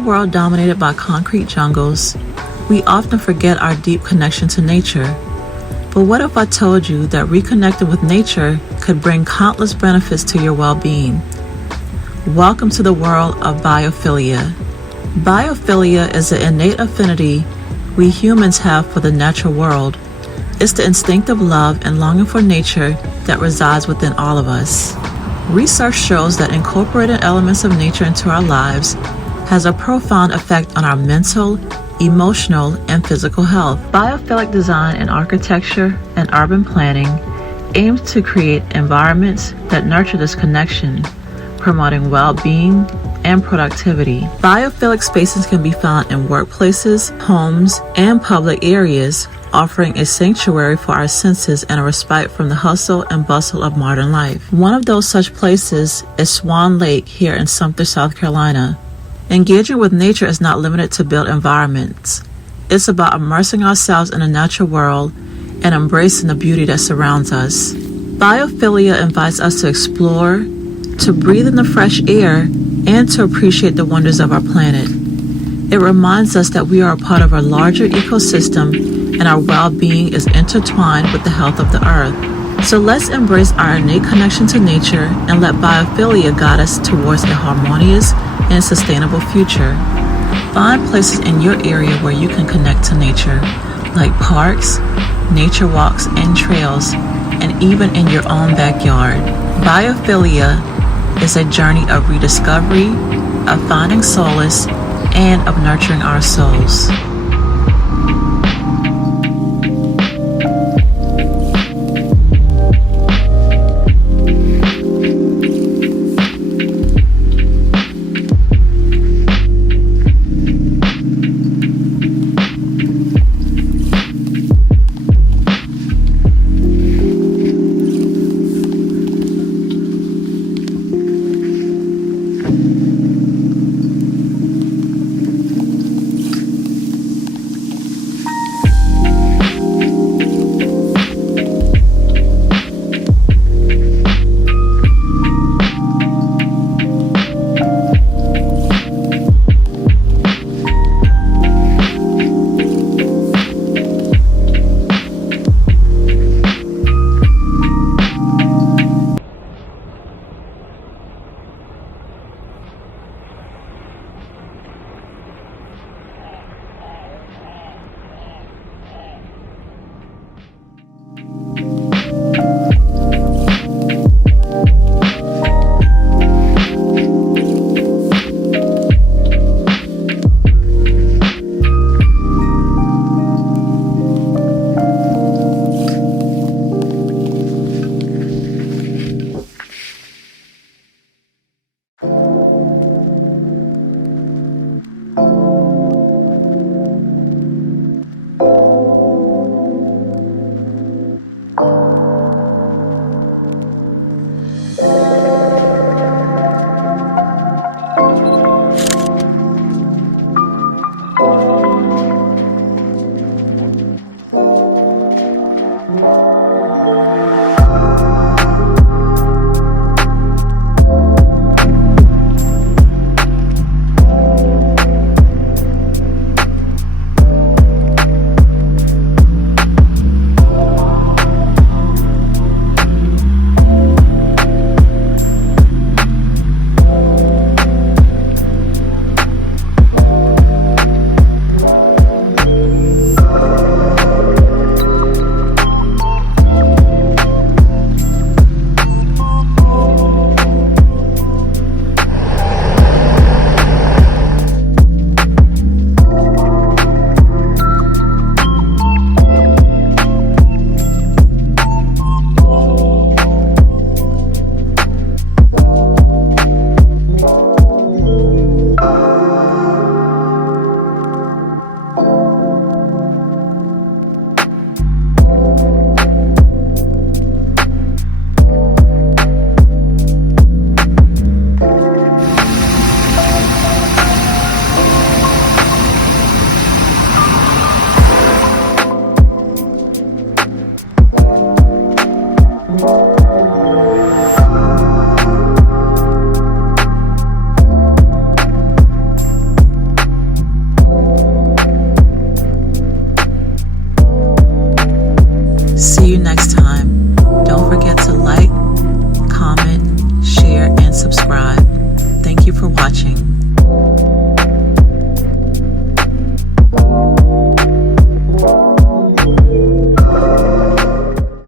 a world dominated by concrete jungles, we often forget our deep connection to nature. But what if I told you that reconnecting with nature could bring countless benefits to your well-being? Welcome to the world of biophilia. Biophilia is the innate affinity we humans have for the natural world. It's the instinctive love and longing for nature that resides within all of us. Research shows that incorporating elements of nature into our lives has a profound effect on our mental, emotional, and physical health. Biophilic design in architecture and urban planning aims to create environments that nurture this connection, promoting well-being and productivity. Biophilic spaces can be found in workplaces, homes, and public areas, offering a sanctuary for our senses and a respite from the hustle and bustle of modern life. One of those such places is Swan Lake here in Sumter, South Carolina. Engaging with nature is not limited to built environments. It's about immersing ourselves in the natural world and embracing the beauty that surrounds us. Biophilia invites us to explore, to breathe in the fresh air, and to appreciate the wonders of our planet. It reminds us that we are a part of a larger ecosystem and our well-being is intertwined with the health of the earth. So let's embrace our innate connection to nature and let biophilia guide us towards a harmonious and sustainable future. Find places in your area where you can connect to nature, like parks, nature walks, and trails, and even in your own backyard. Biophilia is a journey of rediscovery, of finding solace, and of nurturing our souls.